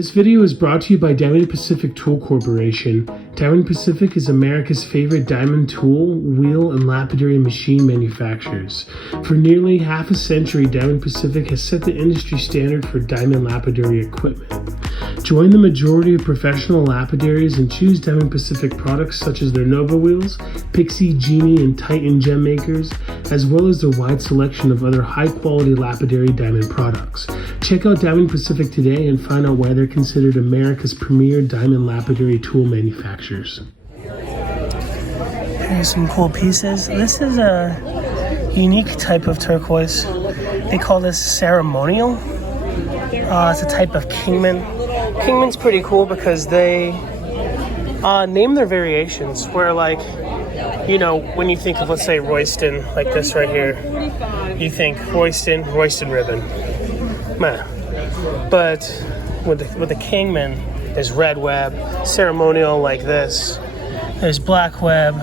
This video is brought to you by Diamond Pacific Tool Corporation. Diamond Pacific is America's favorite diamond tool, wheel, and lapidary machine manufacturers. For nearly half a century, Diamond Pacific has set the industry standard for diamond lapidary equipment. Join the majority of professional lapidaries and choose Diamond Pacific products such as their Nova wheels, Pixie, Genie, and Titan gem makers, as well as their wide selection of other high-quality lapidary diamond products. Check out Diamond Pacific today and find out why they're considered America's premier diamond lapidary tool manufacturers. Here's some cool pieces. This is a unique type of turquoise. They call this ceremonial. It's a type of Kingman. Kingman's pretty cool because they name their variations where, like, you know, when you think of, let's say, Royston, like this right here, you think Royston ribbon. Meh. But with the Kingman, there's red web, ceremonial like this. There's black web.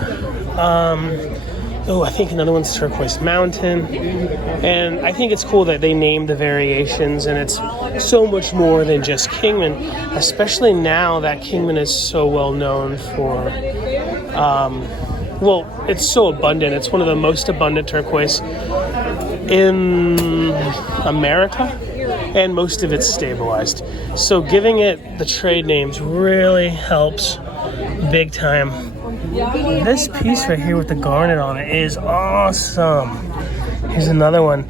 I think another one's turquoise mountain. And I think it's cool that they name the variations, and it's so much more than just Kingman, especially now that Kingman is so well known for, it's so abundant. It's one of the most abundant turquoise in America, and most of it's stabilized. So giving it the trade names really helps big time. This piece right here with the garnet on it is awesome. Here's another one.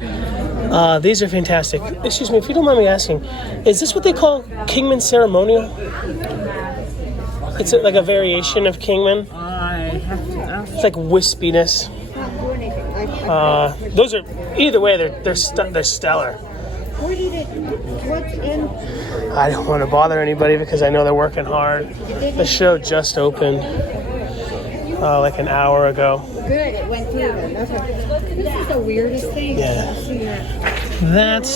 These are fantastic. Excuse me, if you don't mind me asking, is this what they call Kingman ceremonial? It's like a variation of Kingman. It's like wispiness. Those are, either way, they're stellar. What's in? I don't want to bother anybody because I know they're working hard. The show just opened like an hour ago. Good, it went through then. This is the weirdest thing. Yeah. That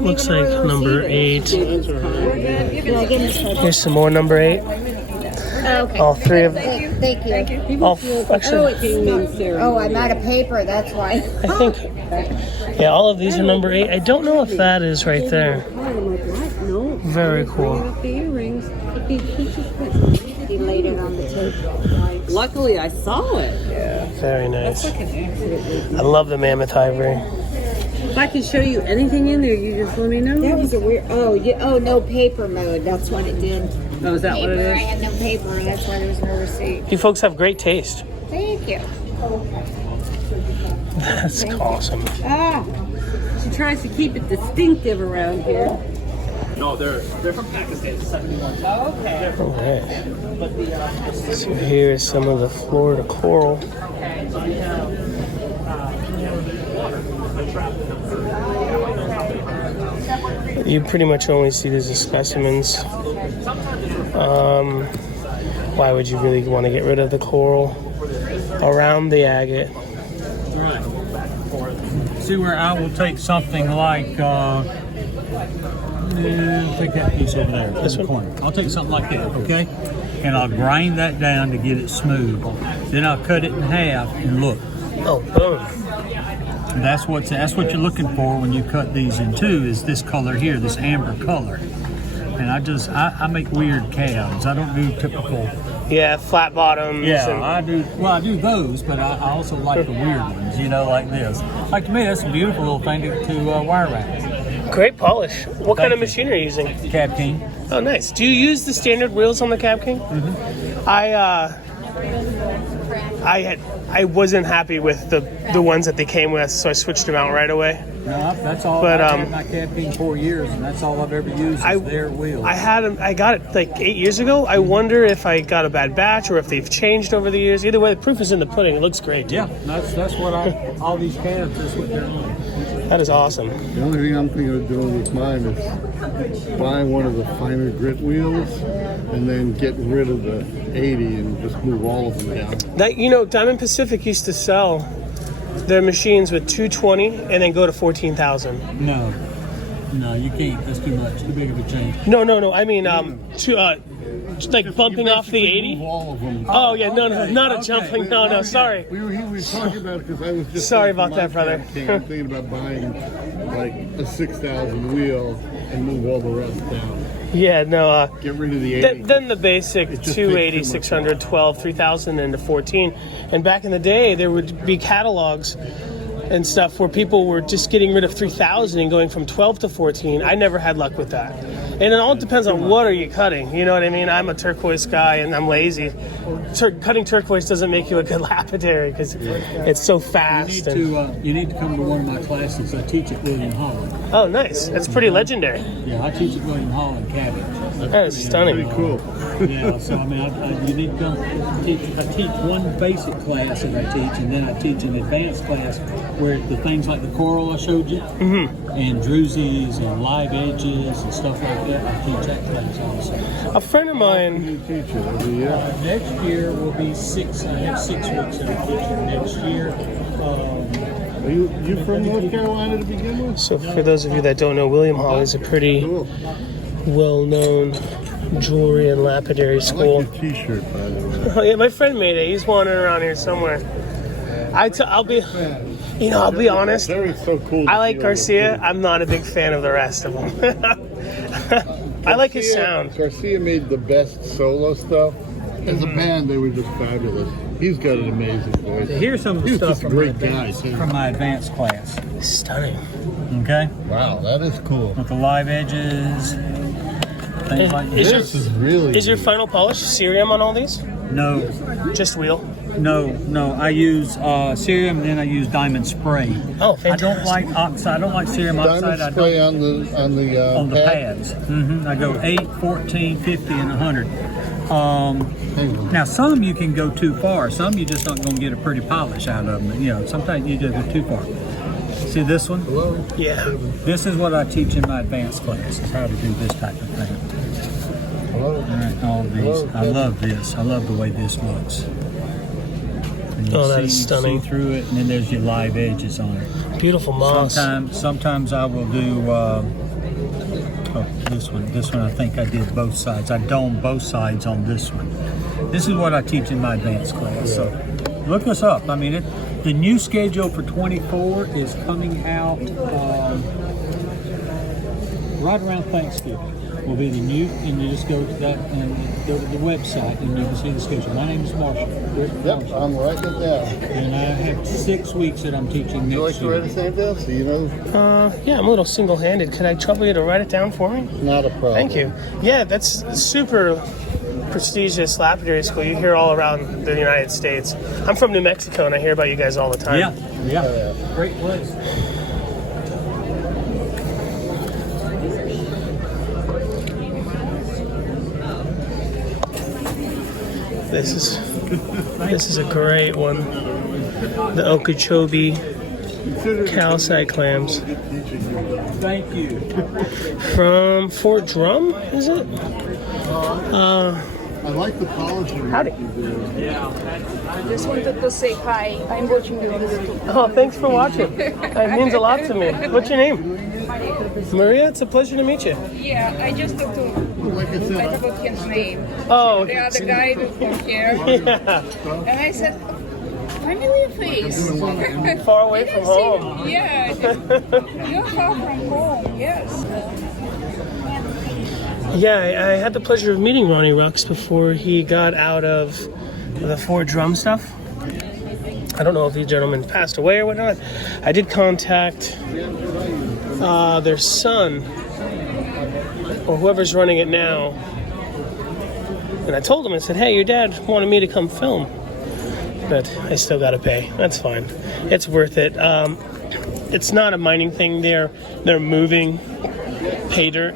looks like number 8. Here's some more number 8. Okay. All three of them. Thank you. I'm out of paper, that's why. I think, yeah, all of these are number 8. I don't know if that is right there. Very cool. He laid it on the table. Luckily, I saw it. Yeah, very nice. That's like an accident. I love the mammoth ivory. If I can show you anything in there, you just let me know. That was a weird. No paper mode. That's what it did. Oh, is that what it I is? had no paper, and that's why there was no receipt. You folks have great taste. Thank you. That's awesome. She tries to keep it distinctive around here. No, they're from Pakistan. 71. Oh, okay. All right. So here's some of the Florida coral. You pretty much only see these as specimens. Why would you really want to get rid of the coral around the agate? See where I will take something like, take that piece over there. This one? Corner. I'll take something like that, okay? And I'll grind that down to get it smooth. Then I'll cut it in half and look. Oh, boom. That's what you're looking for when you cut these in two, is this color here, this amber color. And I make weird calves. I don't do typical. Yeah, flat bottoms. Yeah, and I do those, but I also like the weird ones, like this. Like, to me, that's a beautiful little thing to wire wrap. great polish. What kind of machine are you using? Cab King. Oh, nice. Do you use the standard wheels on the Cab King? Mm-hmm. I wasn't happy with the ones that they came with, so I switched them out right away. No, that's all. But I've had my Cab King 4 years, and that's all I've ever used is their wheels. I got it like 8 years ago. I wonder if I got a bad batch or if they've changed over the years. Either way, the proof is in the pudding. It looks great. Yeah, that's what all these cabs, that's what they're doing. That is awesome. The only thing I'm thinking of doing with mine is buying one of the finer grit wheels and then getting rid of the 80 and just move all of them down. That Diamond Pacific used to sell their machines with 220 and then go to 14,000. No, you can't. That's too much. Too big of a change. No. I mean, like bumping off the 80. All of them. Oh yeah, no, not a jumping. No, sorry. We were talking about it because I was just Sorry about that, brother. I'm thinking about buying like a 6,000 wheel and move all the rest down. Yeah, no. Get rid of the 80. Then the basic It just 280, takes too much 600, 12, 3000, and the 14. And back in the day, there would be catalogs and stuff where people were just getting rid of 3000 and going from 12 to 14. I never had luck with that. And it all depends on what are you cutting. You know what I mean? I'm a turquoise guy and I'm lazy. Cutting turquoise doesn't make you a good lapidary because it's so fast. You need to come to one of my classes. I teach at William Hall. Oh, nice. That's pretty legendary. Yeah, I teach at William Hall in Cabbage. That is stunning. Pretty cool. Yeah, so I mean, you need to come teach. I teach one basic class that I teach, and then I teach an advanced class where the things like the coral I showed you, and drusies and live edges and stuff like that. I teach that class also. A friend of mine. You teach it every year. Next year will be 6. I have 6 weeks that I'm teaching next year. Are you from North Carolina to begin with? So for those of you that don't know, William Hall is a pretty Cool. well-known jewelry and lapidary I school. like your T-shirt, by the way. Oh, yeah, my friend made it. He's wandering around here somewhere. I'll be honest. Terry's so cool. I like Garcia. I'm not a big fan of the rest of them. I like his sound. Garcia made the best solo stuff. As a band, they were just fabulous. He's got an amazing voice. Here's some of the He's stuff just a great guy, too. from my advanced class. Stunning. Okay, Wow, that is cool. with the live edges, things like Is this. This is really. Is your final polish cerium on all these? No, Just wheel? no. I use cerium, and then I use diamond spray. Oh, I fantastic. don't like oxide. I don't like cerium diamond oxide. spray I on the don't on the pad? pads. I go 8, 14, 50, and 100. Hang on. Now, some you can go too far. Some you just not going to get a pretty polish out of them. You know, sometimes you just go too far. See this one? Hello? Yeah. This is what I teach in my advanced class, is how to do this type of thing. Hello? All right, all these. I love this. I love the way this looks. And you Oh, that is see stunning. through it, and then there's your live edges on it. Beautiful moss. Sometimes I will do this one. This one I think I did both sides. I domed both sides on this one. This is what I teach in my advanced class. So look us up. I mean, the new schedule for 24 is coming out right around Thanksgiving. Will be the new, and you just go to that and go to the website, and you can see the schedule. My name is Marshall. Yep, I'm writing it down. And I have 6 weeks that I'm teaching You like next to write year. his name down so you know? Yeah, I'm a little single-handed. Could I trouble you to write it down for me? Not a problem. Thank you. Yeah, that's super prestigious lapidary school. You hear all around the United States. I'm from New Mexico, and I hear about you guys all the time. Yeah. Great place. This is a great one. The Mokocobe calcite clams Thank you. from Fort Drum, is it? I like the polishing. Howdy. Just wanted to say hi. I'm watching you on YouTube. Oh, thanks for watching. It means a lot to me. What's your name? Maria, it's a pleasure to meet you. Yeah, I just talked to Like I said, I forgot his name. Oh, The other guy from here. yeah. And I said, familiar face. Far away from home. Yeah. You're far from home, yes. Yeah, I had the pleasure of meeting Ronnie Rux before he got out of the Fort Drum stuff. I don't know if the gentleman passed away or whatnot. I did contact their son, or whoever's running it now. And I told him, I said, hey, your dad wanted me to come film. But I still gotta pay. That's fine. It's worth it. It's not a mining thing. They're moving pay dirt,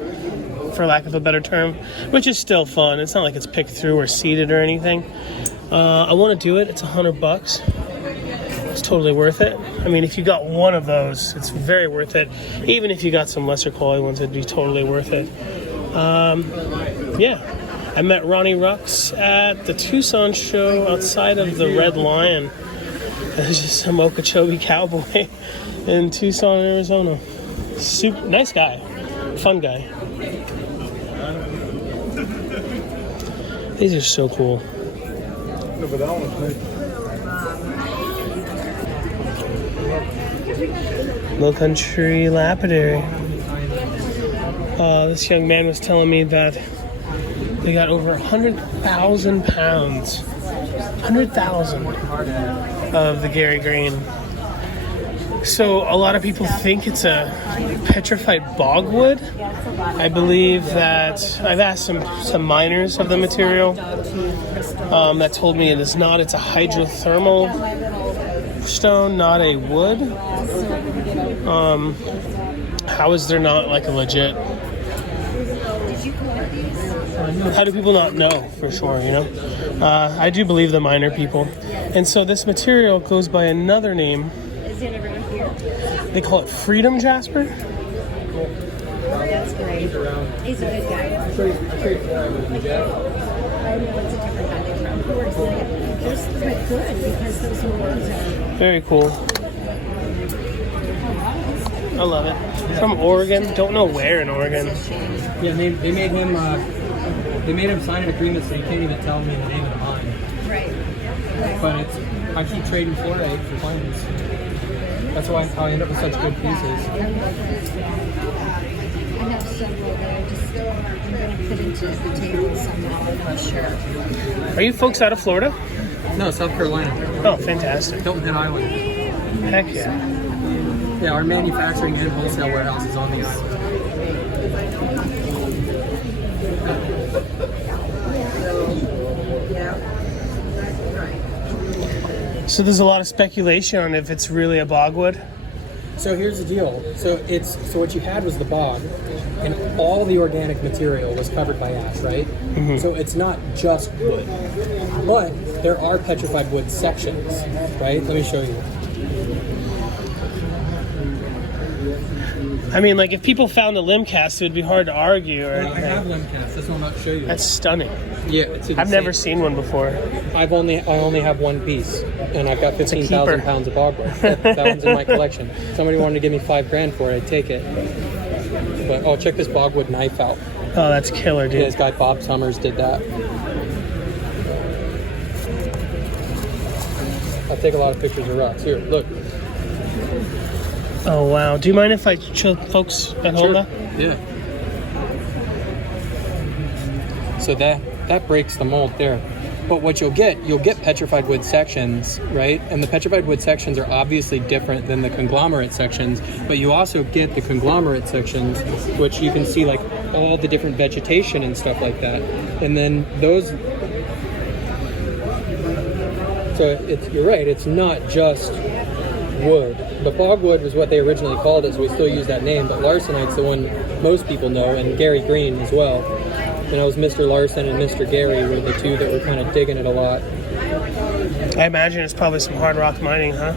for lack of a better term, which is still fun. It's not like it's picked through or seeded or anything. I want to do it. It's $100. It's totally worth it. I mean, if you got one of those, it's very worth it. Even if you got some lesser quality ones, it'd be totally worth it. Yeah, I met Ronnie Rux at the Tucson show outside of the Red Lion. There's just some Mokocobe cowboy in Tucson, Arizona. Super nice guy, fun guy. These are so cool. Low Country Lapidary. This young man was telling me that they got over 100,000 pounds. 100,000 of the Gary Green. So a lot of people think it's a petrified bogwood. I believe that I've asked some miners of the material that told me it is not. It's a hydrothermal stone, not a wood. How is there not like a legit? How do people not know for sure, you know? I do believe the miner people. And so this material goes by another name. They call it Freedom Jasper. That's great. He's a good guy. I know it's a different guy from. Those look good because those ones are... Very cool. I love it. From Oregon. Don't know where in Oregon. Yeah, they made him sign an agreement so you can't even tell me the name of the mine. Right. But I keep trading fluorite for Clams. That's why how I end up with such good pieces. I have several that I'm going to put into the table somehow, I'm not sure. Are you folks out of Florida? No, South Carolina. Oh, fantastic. Hilton Head Island. Heck yeah. Yeah, our manufacturing and wholesale warehouse is on these. So there's a lot of speculation on if it's really a bogwood. So here's the deal. So what you had was the bog, and all the organic material was covered by ash, right? Mm-hmm. So it's not just wood, but there are petrified wood sections, right? Let me show you. I mean, like if people found a limb cast, it would be hard to argue or Well, I have anything. limb casts. That's what I'm about to show you. That's stunning. Yeah, it's I've never seen one before. I only have one piece, and I've got 15,000 keeper. pounds of bogwood. That one's in my collection. Somebody wanted to give me $5,000 for it, I'd take it. But check this bogwood knife out. Oh, that's killer, Yeah, dude. this guy Bob Summers did that. I take a lot of pictures of rocks. Here, look. Oh, wow. Do you mind if I show folks at hold that? Yeah. So that breaks the mold there. But what you'll get petrified wood sections, right? And the petrified wood sections are obviously different than the conglomerate sections, but you also get the conglomerate sections, which you can see like all the different vegetation and stuff like that. And then those, so you're right, it's not just wood. But bogwood was what they originally called it, so we still use that name. But Larsonite's the one most people know, and Gary Green as well. And it was Mr. Larson and Mr. Gary were the two that were kind of digging it a lot. I imagine it's probably some hard rock mining, huh?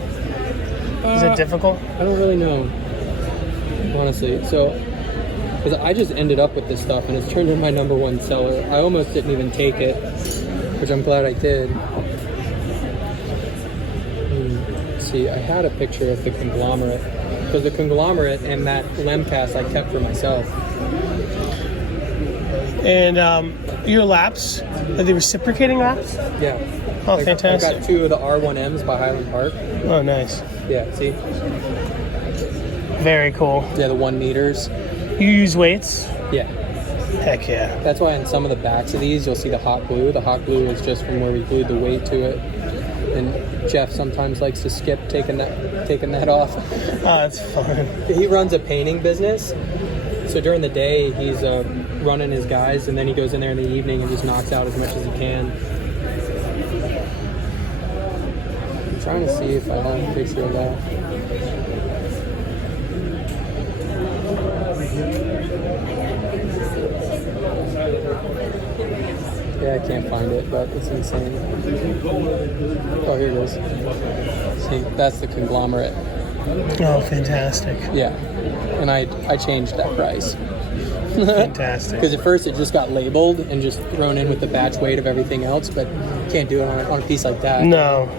Is it difficult? I don't really know, honestly. So, because I just ended up with this stuff, and it's turned into my #1 seller. I almost didn't even take it, which I'm glad I did. See, I had a picture of the conglomerate, because the conglomerate and that lemcast I kept for myself. And your laps, are they reciprocating laps? Yeah. Oh, I've fantastic. got 2 of the R1Ms by Highland Park. Oh, nice. Yeah, see? Very cool. Yeah, the 1 meters. You use weights? Yeah. Heck yeah. That's why in some of the backs of these, you'll see the hot glue. The hot glue is just from where we glued the weight to it. And Jeff sometimes likes to skip taking that off. Oh, that's fun. He runs a painting business. So during the day, he's running his guys, and then he goes in there in the evening and just knocks out as much as he can. I'm trying to see if I have a picture of that. Yeah, I can't find it, but it's insane. Oh, here it is. See, that's the conglomerate. Oh, fantastic. Yeah, and I changed that price. Fantastic. Because at first it just got labeled and just thrown in with the batch weight of everything else, but you can't do it on a piece like that. No.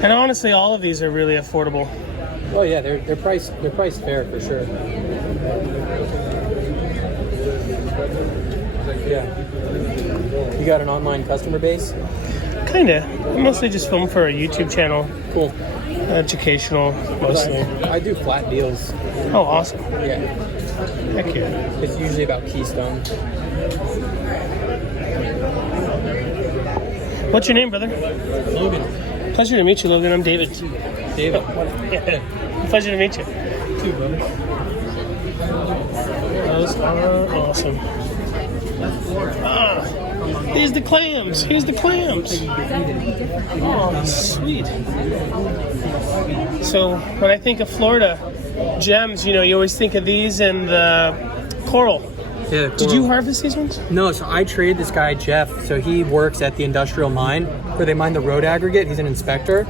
And honestly, all of these are really affordable. Oh yeah, they're priced fair for sure. Yeah. You got an online customer base? Kinda. I mostly just film for a YouTube channel. Cool. Educational, mostly. I do flat deals. Oh, awesome. Yeah. Heck yeah. It's usually about keystone. What's your name, brother? Logan. Pleasure to meet you, Logan. I'm David. David. Yeah. Pleasure to meet you. Too, brother. Those are awesome. Ah, here's the clams. Here's the clams. Oh, sweet. So when I think of Florida gems, you know, you always think of these and the coral. Yeah, Did you harvest these ones? No, so I trade this guy, Jeff. So he works at the industrial mine where they mine the road aggregate. He's an inspector.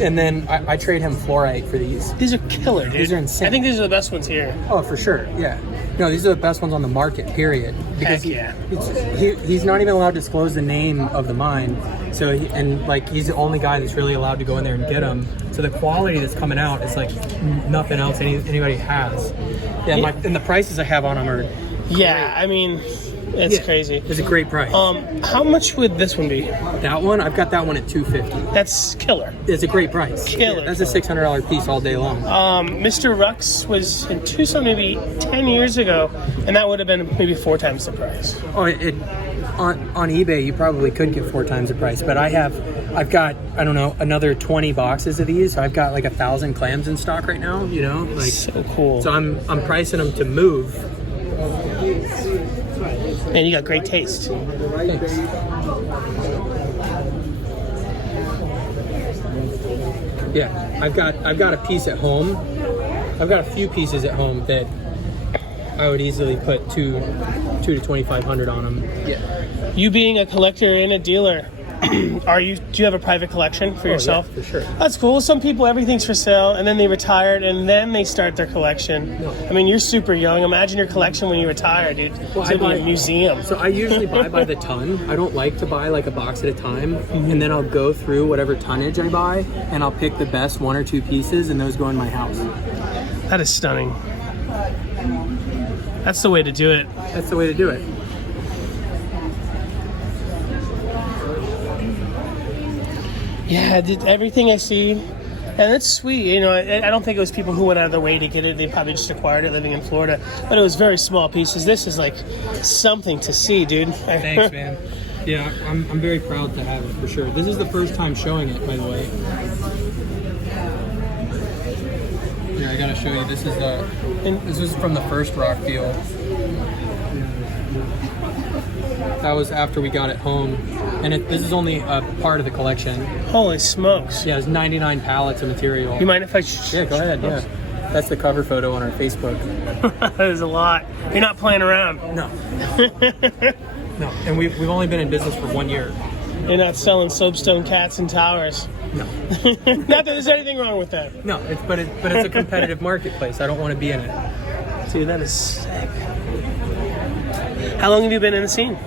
And then I trade him fluorite for these. These are killer, dude. These are insane. I think these are the best ones here. Oh, for sure. Yeah. No, these are the best ones on the market, period. Because Heck yeah. he's not even allowed to disclose the name of the mine. So, he's the only guy that's really allowed to go in there and get them. So the quality that's coming out is like nothing else anybody has. Yeah, and the prices I have on them are... Yeah, I mean, it's crazy. It's a great price. How much would this one be? That one, I've got that one at $250. That's killer. It's a great price. Killer. That's a $600 piece all day long. Mr. Rux was in Tucson maybe 10 years ago, and that would have been maybe 4 times the price. Oh, on eBay you probably could get 4 times the price, but I've got, I don't know, another 20 boxes of these. So I've got like 1,000 clams in stock right now. You know, like so cool. So I'm pricing them to move. And you got great taste. Thanks. Yeah, I've got a piece at home. I've got a few pieces at home that I would easily put two to 2,500 on them. Yeah. You being a collector and a dealer, do you have a private collection for yourself? Yeah, for sure. That's cool. Some people, everything's for sale, and then they retired, and then they start their collection. No. I mean, you're super young. Imagine your collection when you retire, dude. Well, It's gonna be a museum. So I usually buy by the ton. I don't like to buy like a box at a time, and then I'll go through whatever tonnage I buy, and I'll pick the best 1 or 2 pieces, and those go in my house. That is stunning. That's the way to do it. That's the way to do it. Yeah, everything I see, and it's sweet. You know, I don't think it was people who went out of their way to get it. They probably just acquired it living in Florida. But it was very small pieces. This is like something to see, dude. Thanks, man. Yeah, I'm very proud to have it for sure. This is the first time showing it, by the way. Here, I gotta show you. This is from the first rock deal. That was after we got it home, and this is only a part of the collection. Holy smokes! Yeah, it's 99 pallets of material. You mind if I? Yeah, go ahead. Yeah, that's the cover photo on our Facebook. That is a lot. You're not playing around. No. No, and we've only been in business for 1 year. You're not selling soapstone cats and towers. No. Not that there's anything wrong with that. No, but it's a competitive marketplace. I don't want to be in it. Dude, that is sick. How long have you been in the scene?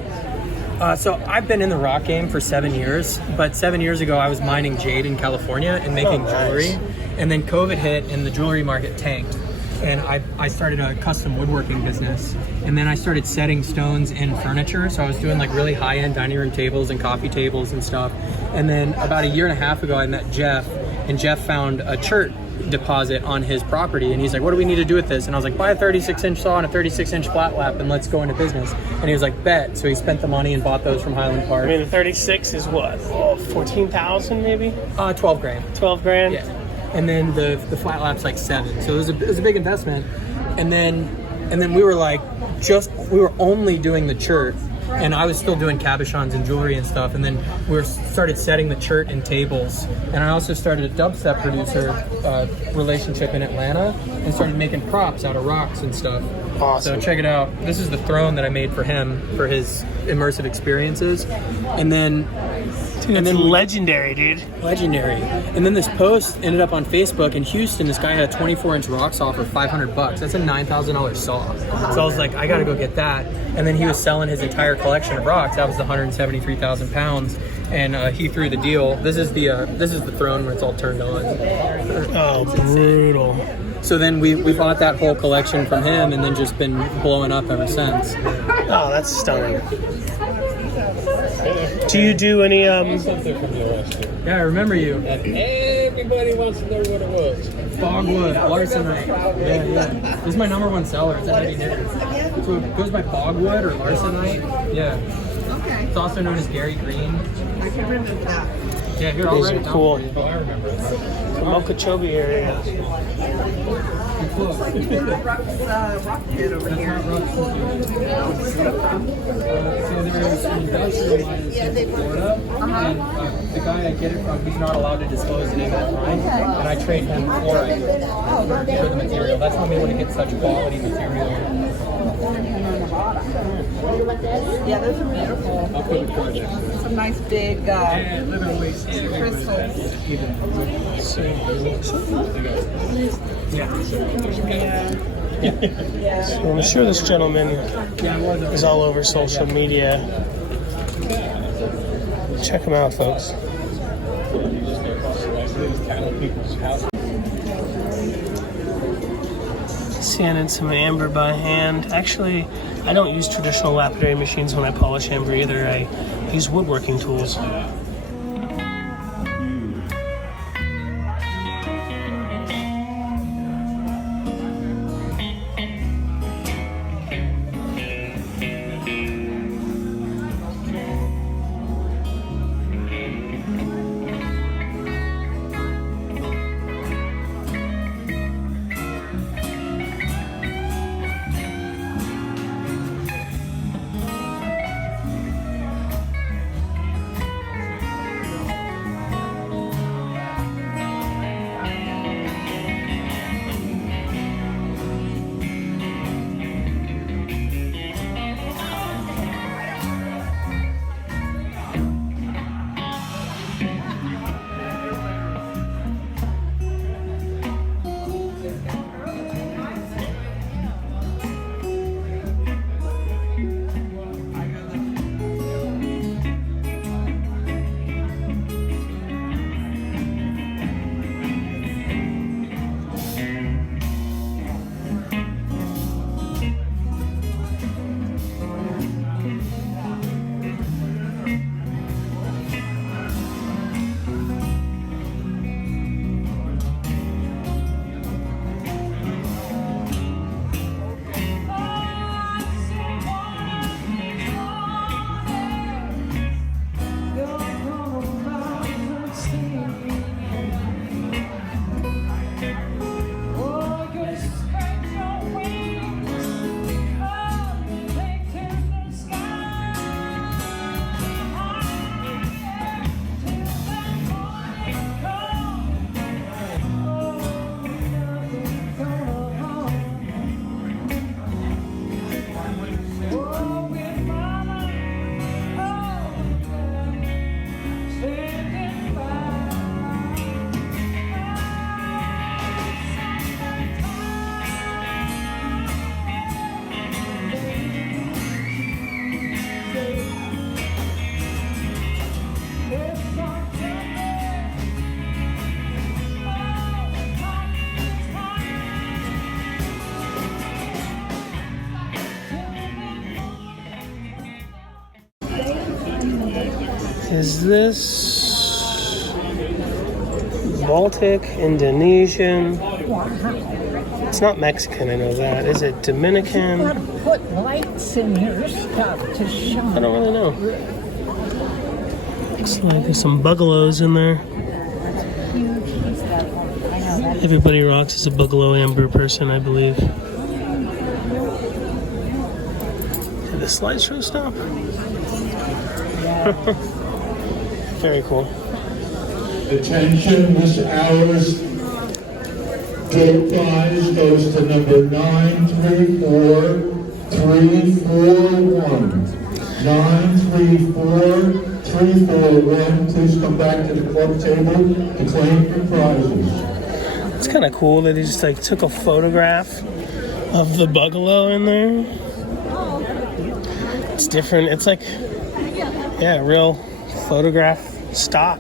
So I've been in the rock game for 7 years, but 7 years ago I was mining jade in California and making jewelry. And then COVID hit and the jewelry market tanked. And I started a custom woodworking business. And then I started setting stones in furniture. So I was doing like really high-end dining room tables and coffee tables and stuff. And then about 1.5 years ago I met Jeff, and Jeff found a chert deposit on his property, and he's like, what do we need to do with this? And I was like, buy a 36-inch saw and a 36-inch flat lap and let's go into business. And he was like, bet. So he spent the money and bought those from Highland Park. I mean, the 36 is what? Oh, 14,000 maybe? 12 grand. 12 grand? Yeah. And then the flat lap's like 7. So it was a big investment. And then we were like, we were only doing the chert, and I was still doing cabochons and jewelry and stuff. And then we started setting the chert in tables. And I also started a dubstep producer relationship in Atlanta and started making props out of rocks and stuff. Awesome. So check it out. This is the throne that I made for him for his immersive experiences. And then legendary, dude. Legendary. And then this post ended up on Facebook in Houston. This guy had a 24-inch rock saw for $500. That's a $9,000 saw. So I was like, I gotta go get that. And then he was selling his entire collection of rocks. That was the 173,000 pounds. And he threw the deal. This is the throne when it's all turned on. Oh, brutal. So then we bought that whole collection from him, and then just been blowing up ever since. Oh, that's stunning. Do you do any Yeah, I remember you. Hey, everybody wants to know what it was. Bogwood, Larsonite. Yeah. This is my #1 seller. It's a heavy hitter. So it goes by Bogwood or Larsonite. Yeah. Okay. It's also known as Gary Green. I can remember that. Yeah, here, I'll These write are it down cool. for you. Oh, I remember it. The Mokocobe area. Look. Rock pit over here. So there's an industrial mine in Florida, and the guy I get it from, he's not allowed to disclose the name of the mine, and I trade him fluorite for the material. That's when we want to get such quality material. Yeah, those are beautiful. I'll put it for you. Some nice big crystals. So I'm sure this gentleman is all over social media. Check him out, folks. Sanded some amber by hand. Actually, I don't use traditional lapidary machines when I polish amber either. I use woodworking tools. Is this Baltic, Indonesian? It's not Mexican, I know that. Is it Dominican? You gotta put lights in your stuff to shine. I don't really know. Looks like there's some bugalows in there. Everybody Rocks is a bugalo amber person, I believe. Did the slideshow stop? Very cool. Attention, this hour's Turquoise goes to number 934341. 934341. Please come back to the club table to claim your prizes. It's kind of cool that he just like took a photograph of the bugalo in there. It's different. It's like, yeah, real photograph stock.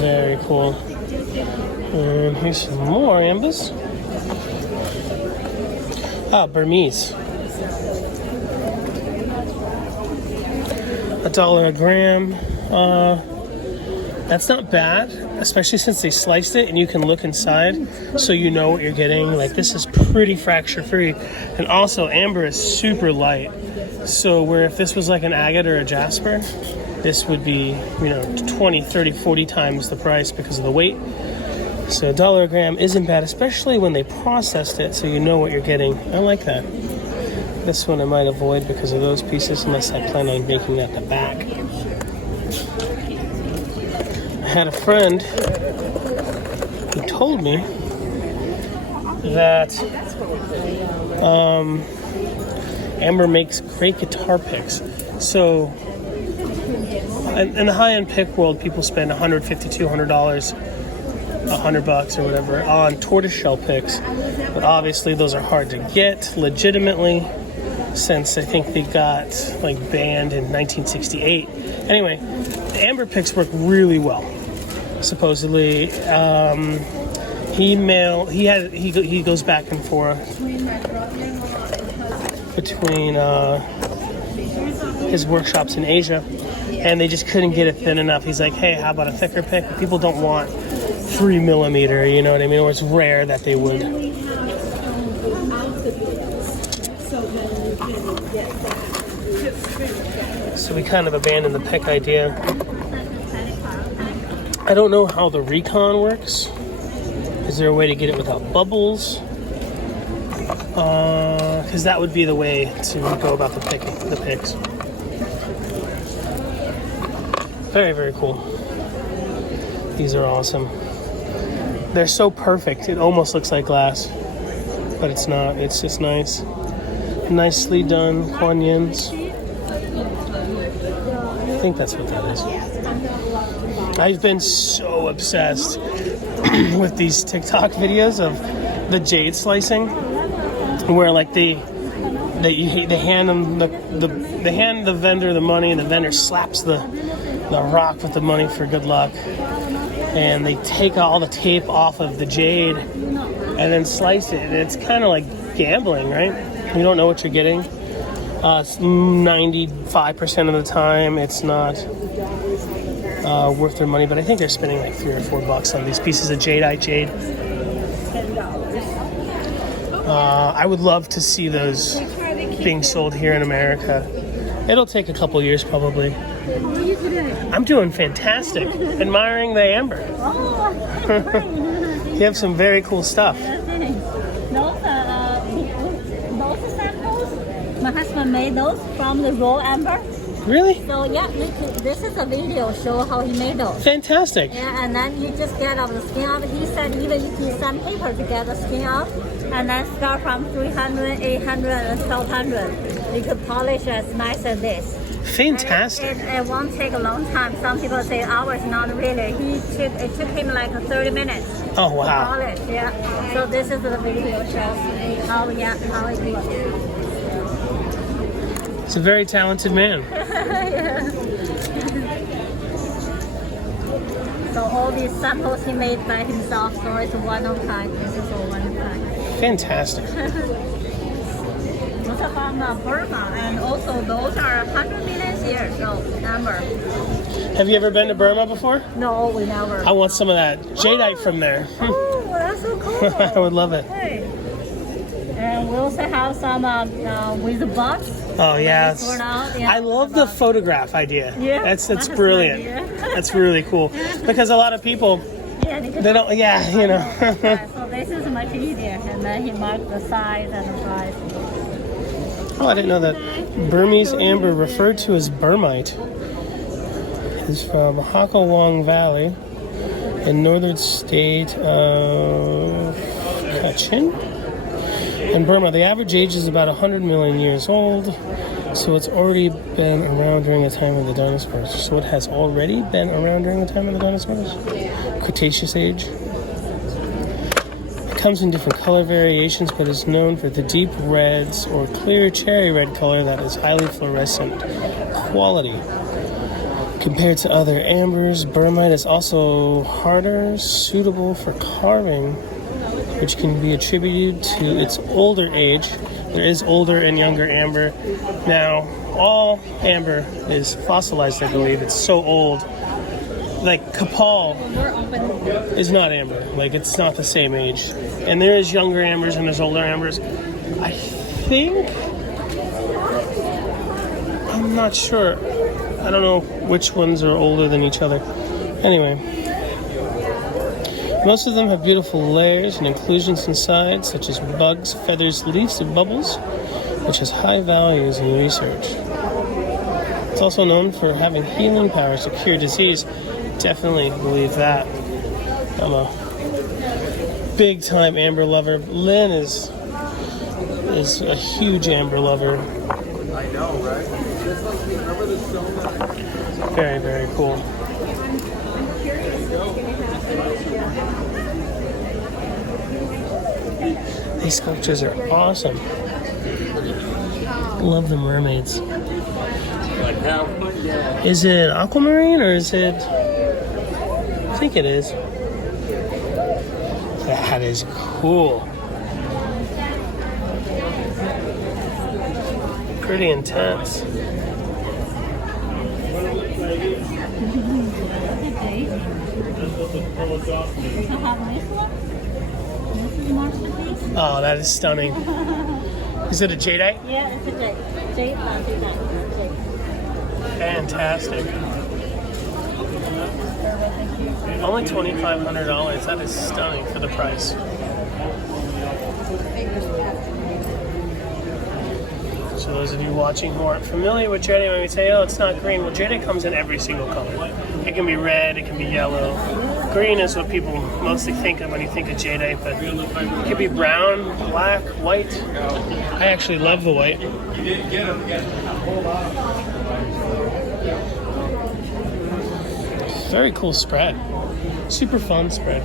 Very cool. And here's some more ambers. Ah, Burmese. $1 a gram. That's not bad, especially since they sliced it and you can look inside so you know what you're getting. Like, this is pretty fracture free. And also, amber is super light. So where if this was like an agate or a jasper, this would be, 20, 30, 40 times the price because of the weight. So $1 a gram isn't bad, especially when they processed it so you know what you're getting. I like that. This one I might avoid because of those pieces unless I plan on making that the back. I had a friend who told me that amber makes great guitar picks. So in the high-end pick world, people spend $150, $200, $100 or whatever on tortoiseshell picks. But obviously those are hard to get legitimately since I think they got like banned in 1968. Anyway, the amber picks work really well. Supposedly, he goes back and forth between his workshops in Asia, and they just couldn't get it thin enough. He's like, hey, how about a thicker pick? People don't want 3 millimeter, you know what I mean? Or it's rare that they would. So we kind of abandoned the pick idea. I don't know how the recon works. Is there a way to get it without bubbles? Because that would be the way to go about the picks. Very, very cool. These are awesome. They're so perfect. It almost looks like glass, but it's not. It's just nice. Nicely done Kuan Yins. I think that's what that is. I've been so obsessed with these TikTok videos of the jade slicing, where like they hand them they hand the vendor the money, and the vendor slaps the rock with the money for good luck, and they take all the tape off of the jade and then slice it, and it's kind of like gambling, right? You don't know what you're getting. 95% of the time, it's not worth their money, but I think they're spending like $3 or $4 on these pieces of jade. I would love to see those being sold here in America. It'll take a couple years probably. What are you doing? I'm doing fantastic. Admiring the amber. You have some very cool stuff. Those samples, my husband made those from the raw amber. Really? So yeah, this is a video show how he made those. Fantastic. Yeah, and then you just get off the skin off. He said even you can sandpaper to get the skin off, and then start from 300, 800, and 1200. You could polish as nice as this. Fantastic. It won't take a long time. Some people say hours, not really. It took him like 30 minutes. Oh wow. To polish, yeah. So this is the video show how it is. It's a very talented man. Yeah. So all these samples he made by himself, so it's one of a kind. This is all one of a kind. Fantastic. Those are from Burma, and also those are 100 million years old, amber. Have you ever been to Burma before? No, we never. I want some of that jadeite from there. Oh, that's so cool. I would love it. Hey. And we also have some with the box. Oh yeah, I love the photograph idea. Yeah, that's brilliant. That's really cool because a lot of people they don't. Yeah, you know. So this is much easier, and then he marked the size and the price. Oh, I didn't know that. Burmese amber, referred to as Burmite, is from Hakawang Valley in northern state of Kachin. In Burma, the average age is about 100 million years old, so it's already been around during the time of the dinosaurs. So it has already been around during the time of the dinosaurs? Cretaceous age. It comes in different color variations, but is known for the deep reds or clear cherry red color that is highly fluorescent quality. Compared to other ambers, Burmite is also harder, suitable for carving, which can be attributed to its older age, There is older and younger amber. Now, all amber is fossilized, I believe. It's so old. Like Capal is not amber. Like, it's not the same age. And there is younger ambers and there's older ambers. I think, I'm not sure. I don't know which ones are older than each other. Anyway, most of them have beautiful layers and inclusions inside, such as bugs, feathers, leaves, and bubbles, which has high values in research. It's also known for having healing powers to cure disease. Definitely believe that. I'm a big time amber lover. Lynn is a huge amber lover. I know, right? Just like you remember the stone. Very, very cool. These sculptures are awesome. Love the mermaids. Is it aquamarine or is it? I think it is. That is cool. Pretty intense. Oh, that is stunning. Is it a jadeite? Yeah, it's a jade. Jade, Lapidary. Fantastic. Only $2,500. That is stunning for the price. So those of you watching who aren't familiar with jadeite, when we say, oh, it's not green, well, jadeite comes in every single color. It can be red, it can be yellow. Green is what people mostly think of when you think of jadeite, but it could be brown, black, white. I actually love the white. Very cool spread. Super fun spread.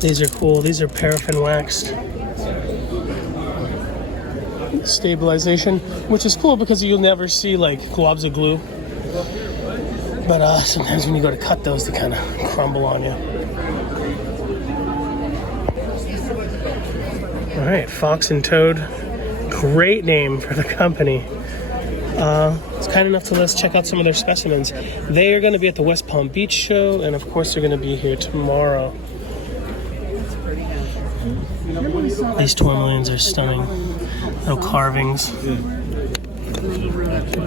These are cool. These are paraffin waxed. Stabilization, which is cool because you'll never see like globs of glue. But sometimes when you go to cut those, they kind of crumble on you. All right, Fox and Toad. Great name for the company. It's kind enough to let us check out some of their specimens. They are going to be at the West Palm Beach show, and of course they're going to be here tomorrow. These tourmalines are stunning. Little carvings.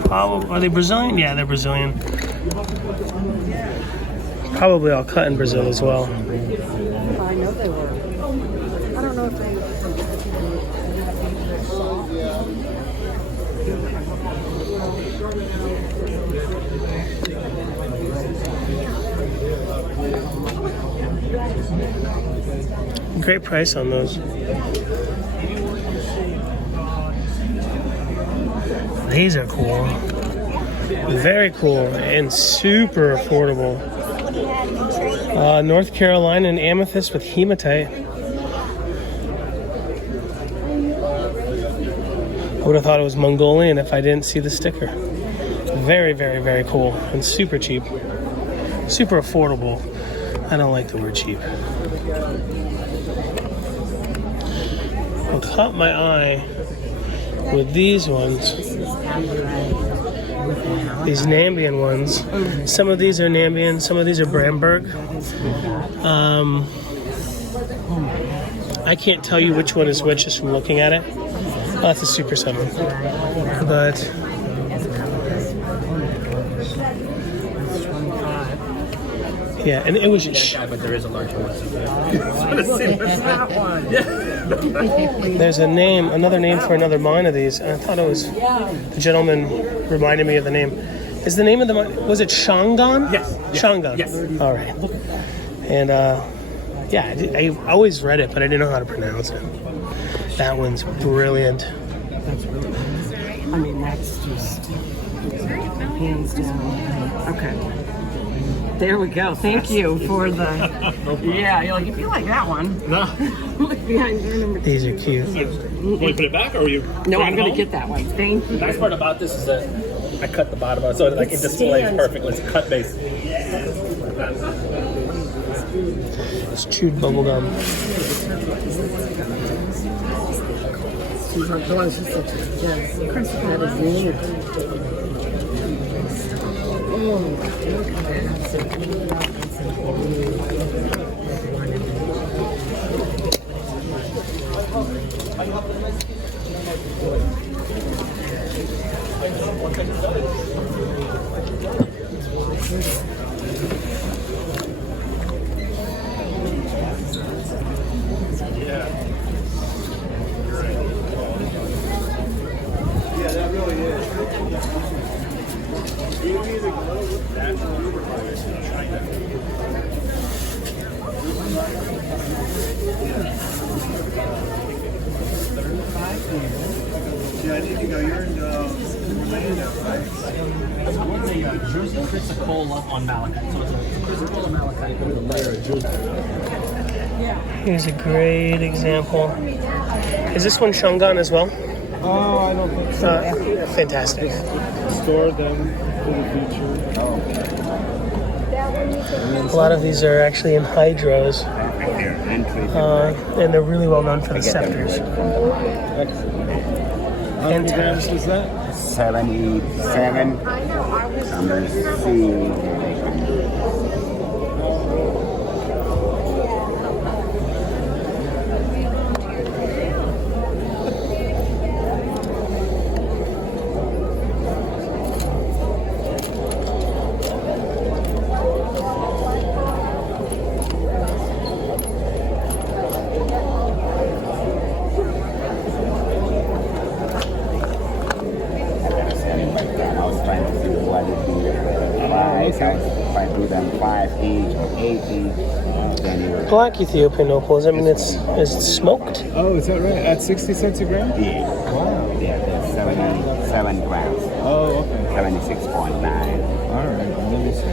Are they Brazilian? Yeah, they're Brazilian. Probably all cut in Brazil as well. I know they were. I don't know if they. Great price on those. These are cool. Very cool and super affordable. North Carolina and amethyst with hematite. I would have thought it was Mongolian if I didn't see the sticker. Very, very, very cool and super cheap. Super affordable. I don't like the word cheap. What caught my eye with these ones, these Nambian ones. Some of these are Nambian, some of these are Bramberg. I can't tell you which one is which just from looking at it. Oh, that's a Super 7. But yeah, and it was just. But there is a larger one. There's a name, another name for another mine of these. And I thought it was the gentleman reminded me of the name. Is the name of the mine? Was it Shangan? Yes. Shangan. Yes. All right. And yeah, I always read it, but I didn't know how to pronounce it. That one's brilliant. That's really nice. I mean, that's just hands down. Okay. There we go. Thank you for the. Yeah, you're like, if you like that one. No. Look behind your number. These are cute. Want to put it back, or are you? No, I'm going home? to get that one. Thank you. The nice part about this is that I cut the bottom of it, so like it displays perfectly. It's a cut base. It's chewed bubble gum. She's like, oh, she's such a yes. That is neat. Oh, look at Yeah, I think you go. You're in Orlando, right? Chrysocolla on malachite. So it's a chrysocolla malachite with a layer of jade. Here's a great example. Is this one Shungan as well? Oh, I don't think so. Fantastic. Store them for the future. A lot of these are actually in hydros, and they're really well known for the scepters. How many grams is that? 77. Number C. Black Ethiopian opal, does that mean it's smoked? Oh, is that right? At 60 cents a gram? Yeah. Wow. Yeah, there's 77 grams. Oh, okay. 76.9. All right. Let me see.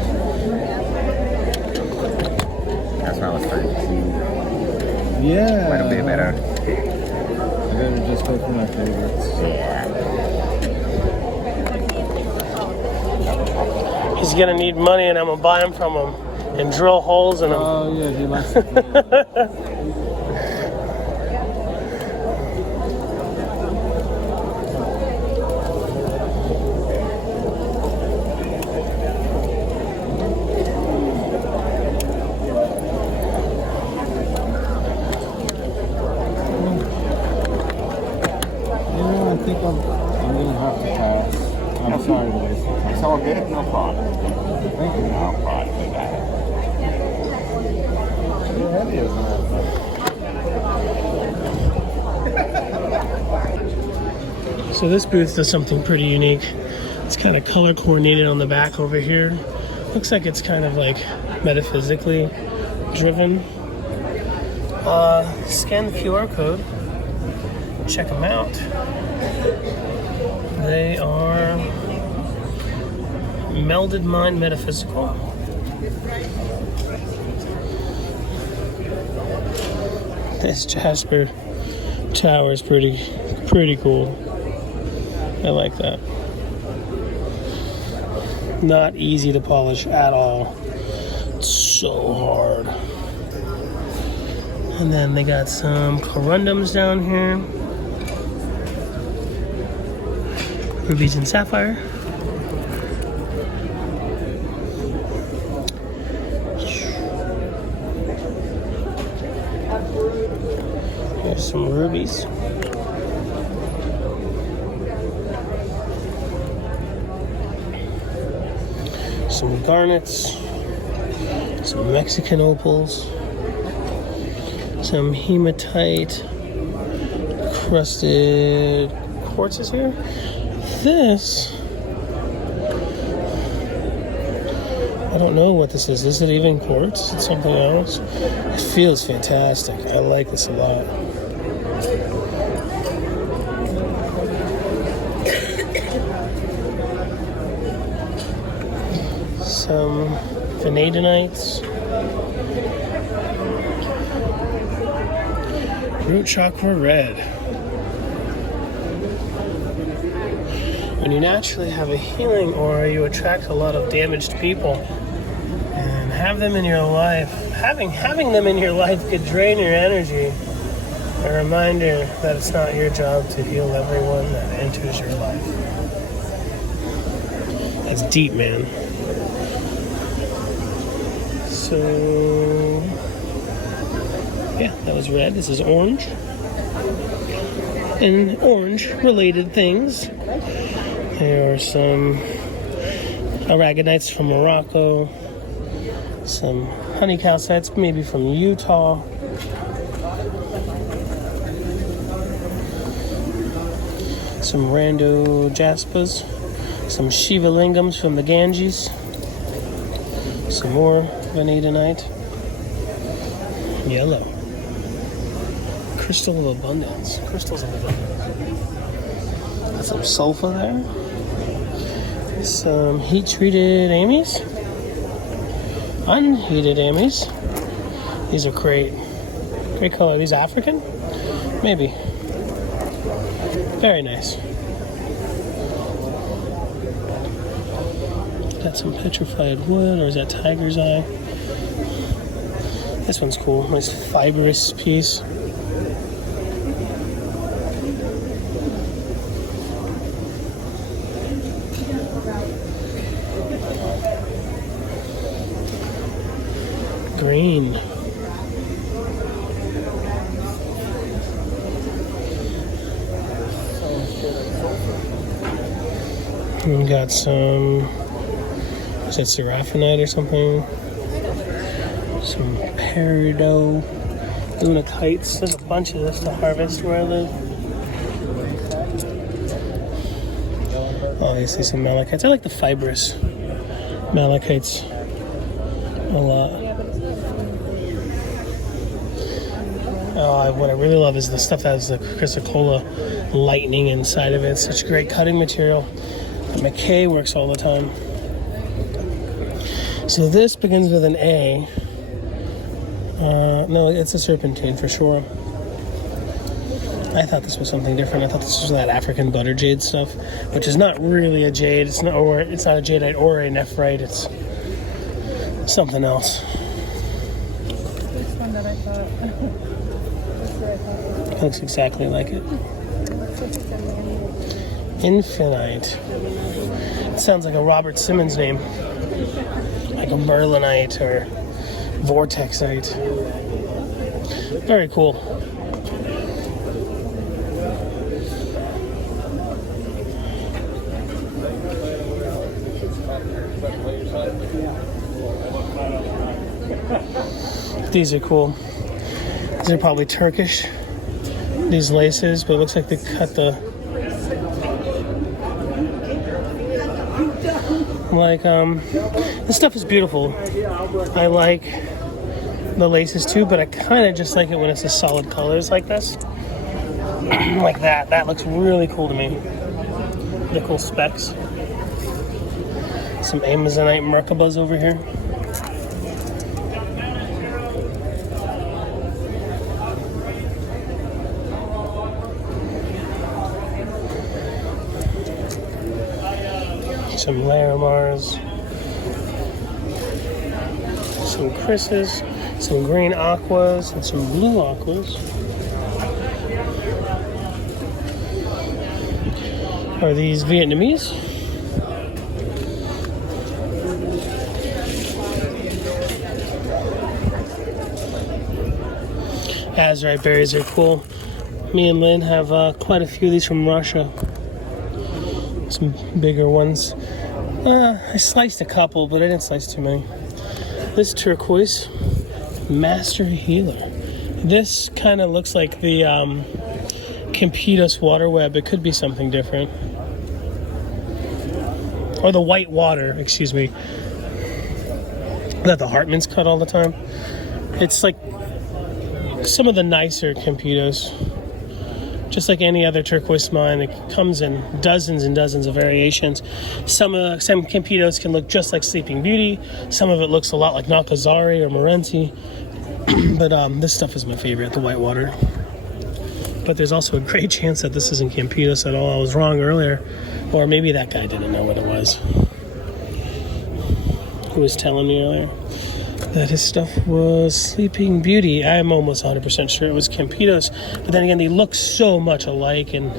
That's what I was trying to see. Yeah. Quite a bit better. I better just go for my favorites. Yeah. He's gonna need money, and I'm gonna buy them from him and drill holes in them. Oh, yeah, he likes it. I think I'm gonna have to pass. I'm sorry to waste your time. It's all good, no problem. Thank you. No problem, you got it. How heavy is that? So this booth does something pretty unique. It's kind of color coordinated on the back over here. Looks like it's kind of like metaphysically driven. Scan the QR code. Check them out. They are Melded Mind Metaphysical. This Jasper tower is pretty cool. I like that. Not easy to polish at all. It's so hard. And then they got some corundums down here. Rubies and sapphire. Here's some rubies. Some garnets. Some Mexican opals. Some hematite crusted quartzes here. This, I don't know what this is. Is it even quartz? It's something else. It feels fantastic. I like this a lot. Some vanadinites. Root chakra red. When you naturally have a healing aura, you attract a lot of damaged people. And have them in your life having them in your life could drain your energy. A reminder that it's not your job to heal everyone that enters your life. That's deep, man. So, yeah, that was red. This is orange. And orange-related things. There are some aragonites from Morocco. Some honey calcites, maybe from Utah. Some rando jaspas. Some Shiva lingams from the Ganges. Some more vanadinite. Yellow. Crystal of abundance. Crystals of abundance. Got some sulfur there. Some heat-treated amies. Unheated amies. These are great. Great color. Are these African? Maybe. Very nice. Got some petrified wood, or is that tiger's eye? This one's cool. Nice fibrous piece. Green. We got some, is that seraphinite or something? Some peridot, lunakites. There's a bunch of this to harvest where I live. Obviously some malachites. I like the fibrous malachites a lot. What I really love is the stuff that has the chrysocolla lightning inside of it. It's such great cutting material. The McKay works all the time. So this begins with an A. No, it's a serpentine for sure. I thought this was something different. I thought this was that African butter jade stuff, which is not really a jade. It's not a jadeite or a nephrite. It's something else. This one that I thought. It looks exactly like it. Infinite. It sounds like a Robert Simmons name. Like a Berlinite or Vortexite. Very cool. These are cool. These are probably Turkish. These laces, but it looks like they cut the this stuff is beautiful. I like the laces too, but I kind of just like it when it's a solid colors like this. Like that. That looks really cool to me. The cool specs. Some Amazonite Merkabas over here. Some Larimars, some Chris's, some green aquas, and some blue aquas. Are these Vietnamese? Azurite berries are cool. Me and Lynn have quite a few of these from Russia. Some bigger ones. I sliced a couple, but I didn't slice too many. This turquoise, Master Healer. This kind of looks like the Campitos water web. It could be something different. Or the white water, excuse me. That the Hartmans cut all the time. It's like some of the nicer Campitos. Just like any other turquoise mine, it comes in dozens and dozens of variations. Some Campitos can look just like Sleeping Beauty. Some of it looks a lot like Nakazari or Morenci. But this stuff is my favorite, the whitewater. But there's also a great chance that this isn't Campitos at all. I was wrong earlier. Or maybe that guy didn't know what it was. Who was telling me earlier. that his stuff was Sleeping Beauty. I'm almost 100% sure it was Campitos, but then again, they look so much alike, and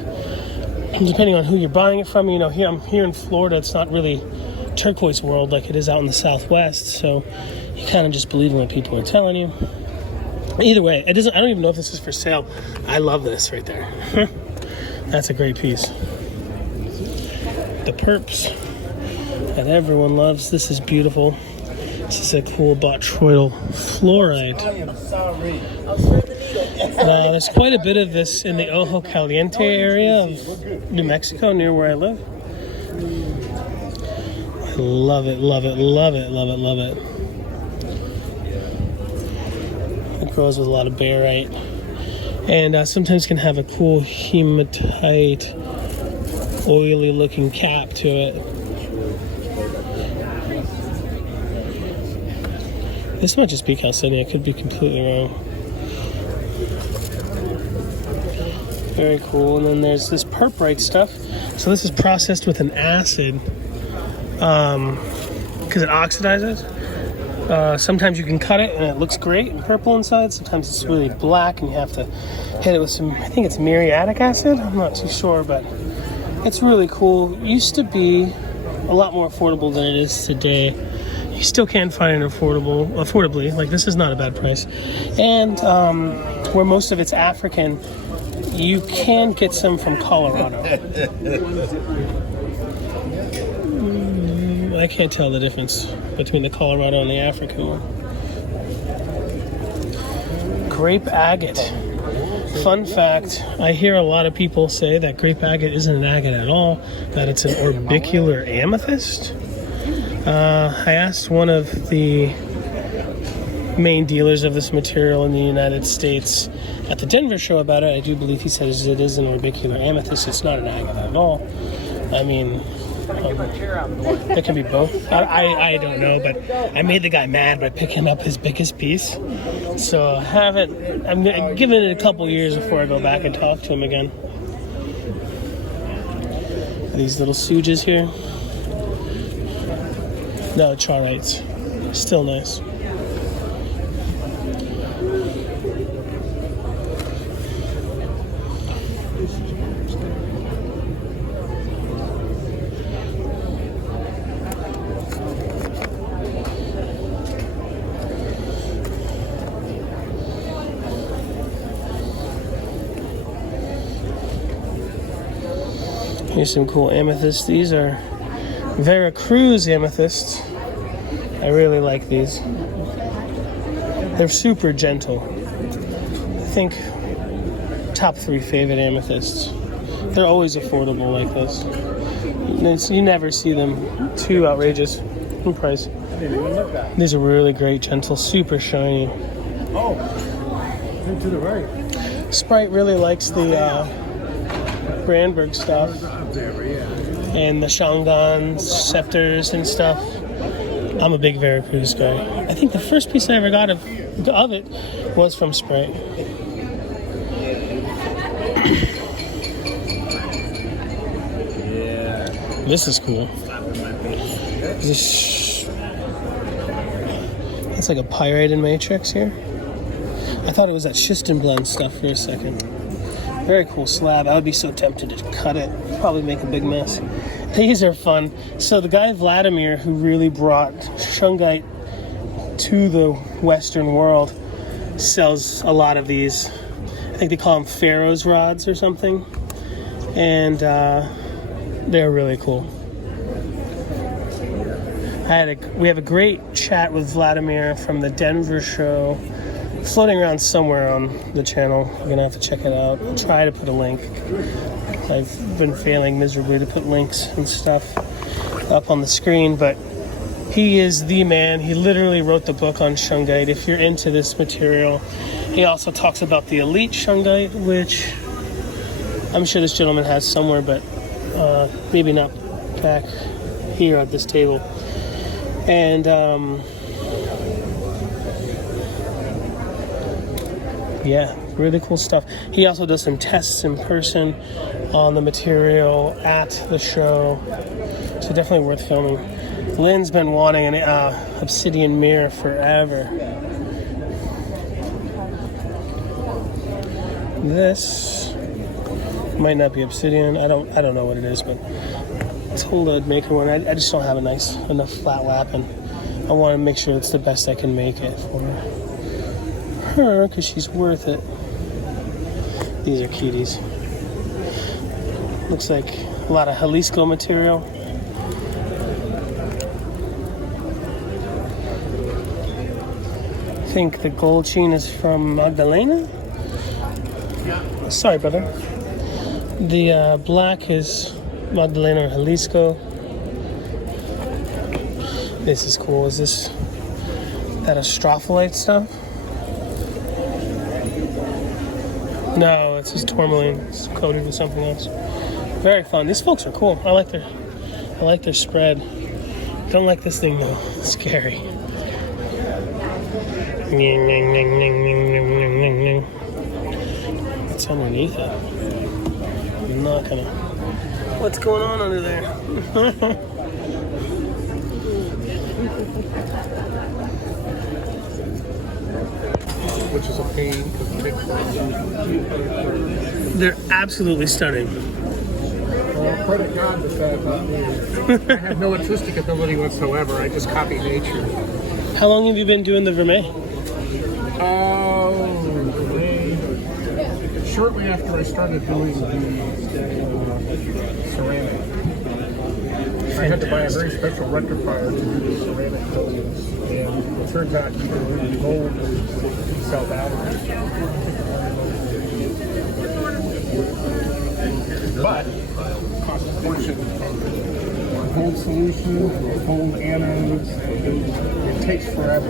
depending on who you're buying it from, I'm here in Florida, it's not really turquoise world like it is out in the Southwest, so you kind of just believe in what people are telling you. Either way, I don't even know if this is for sale. I love this right there. That's a great piece. The perps that everyone loves. This is beautiful. This is a cool botryoidal fluoride. There's quite a bit of this in the Ojo Caliente area of New Mexico, near where I live. I love it, love it, love it, love it, love it. It grows with a lot of barite. And sometimes can have a cool hematite, oily looking cap to it. This might just be calcedony, I could be completely wrong. Very cool. And then there's this perprite stuff. So this is processed with an acid because it oxidizes. Sometimes you can cut it and it looks great and purple inside. Sometimes it's really black and you have to hit it with some, I think it's muriatic acid. I'm not too sure, but it's really cool. It used to be a lot more affordable than it is today. You still can find it affordably. Like, this is not a bad price. And where most of it's African, you can get some from Colorado. I can't tell the difference between the Colorado and the African one. Grape agate. Fun fact, I hear a lot of people say that grape agate isn't an agate at all, that it's an orbicular amethyst. I asked one of the main dealers of this material in the United States at the Denver show about it. I do believe he says it is an orbicular amethyst. It's not an agate at all. I mean, it can be both. I don't know, but I made the guy mad by picking up his biggest piece. So I'm giving it a couple years before I go back and talk to him again. These little suges here. No, charites. Still nice. Here's some cool amethysts. These are Veracruz amethysts. I really like these. They're super gentle. I think top 3 favorite amethysts. They're always affordable like this. You never see them too outrageous in price. These are really great, gentle, super shiny. Oh, to the right. Sprite really likes the Brandberg stuff and the Shangan scepters and stuff. I'm a big Veracruz guy. I think the first piece I ever got of it was from Sprite. This is cool. It's like a pyridine matrix here. I thought it was that Schisten blend stuff for a second. Very cool slab. I would be so tempted to cut it. Probably make a big mess. These are fun. So the guy Vladimir, who really brought shungite to the Western world, sells a lot of these. I think they call them Pharaoh's rods or something. And they're really cool. We have a great chat with Vladimir from the Denver show, floating around somewhere on the channel. You're gonna have to check it out. I'll try to put a link. I've been failing miserably to put links and stuff up on the screen, but he is the man. He literally wrote the book on shungite. If you're into this material, he also talks about the elite shungite, which I'm sure this gentleman has somewhere, but maybe not back here at this table. And yeah, really cool stuff. He also does some tests in person on the material at the show, so definitely worth filming. Lynn's been wanting an obsidian mirror forever. This might not be obsidian. I don't know what it is, but I told I'd make her one. I just don't have enough flat lap, and I want to make sure it's the best I can make it for her because she's worth it. These are cuties. Looks like a lot of Jalisco material. I think the gold chain is from Magdalena. Sorry, brother. The black is Magdalena or Jalisco. This is cool. Is that astrophyllite stuff? No, it's just tourmaline. It's coated with something else. Very fun. These folks are cool. I like their spread. Don't like this thing though. It's scary. What's underneath it? I'm not gonna. What's going on under there? Which is a pain because it takes They're absolutely stunning. Well, credit God with that. I have no artistic ability whatsoever. I just copy nature. How long have you been doing the vermeil? Shortly after I started doing the ceramic. I had to buy a very special rectifier to do the ceramic coatings, and it turns out you can really mold itself out of it. But it costs a fortune. Gold solution, gold anodes, it takes forever.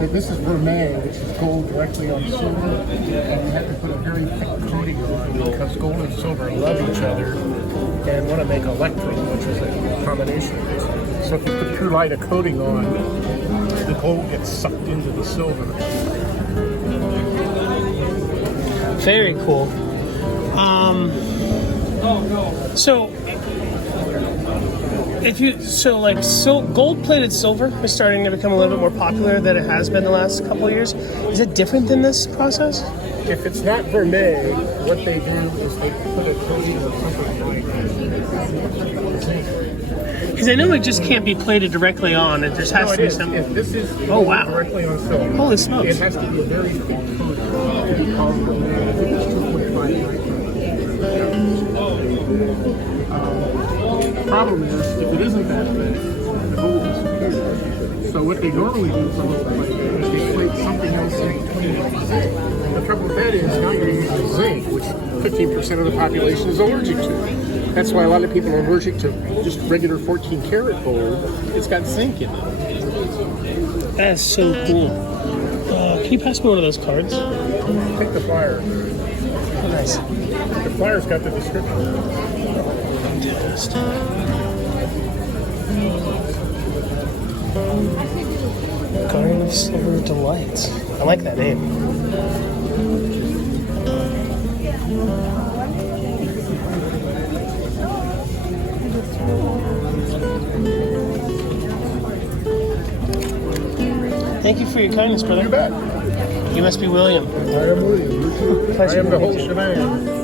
But this is vermeil, which is gold directly on silver, and you have to put a very thick coating on because gold and silver love each other and want to make electrum, which is a combination of it. So if you put too light a coating on, the gold gets sucked into the silver. Very cool. So gold-plated silver is starting to become a little bit more popular than it has been the last couple of years. Is it different than this process? If it's not vermeil, what they do is they put a coating of something like Because I know it just can't be plated directly on. It just has to be something. If this is wow. directly on silver, holy smokes. It has to be a very thick coating. It's called vermeil. I think it's 2.5. The problem is, if it isn't that thick, the gold disappears. So what they normally do for gold plating is they plate something else in between. The trouble with that is now you're using zinc, which 15% of the population is allergic to. That's why a lot of people are allergic to just regular 14 karat gold. It's got zinc in it. That is so cool. Can you pass me one of those cards? Take the flyer. Oh, nice. The flyer's got the description. Fantastic. Garden of Silver Delights. I like that name. Thank you for your kindness, brother. You bet. You must be William. I am William. I am the whole shebang.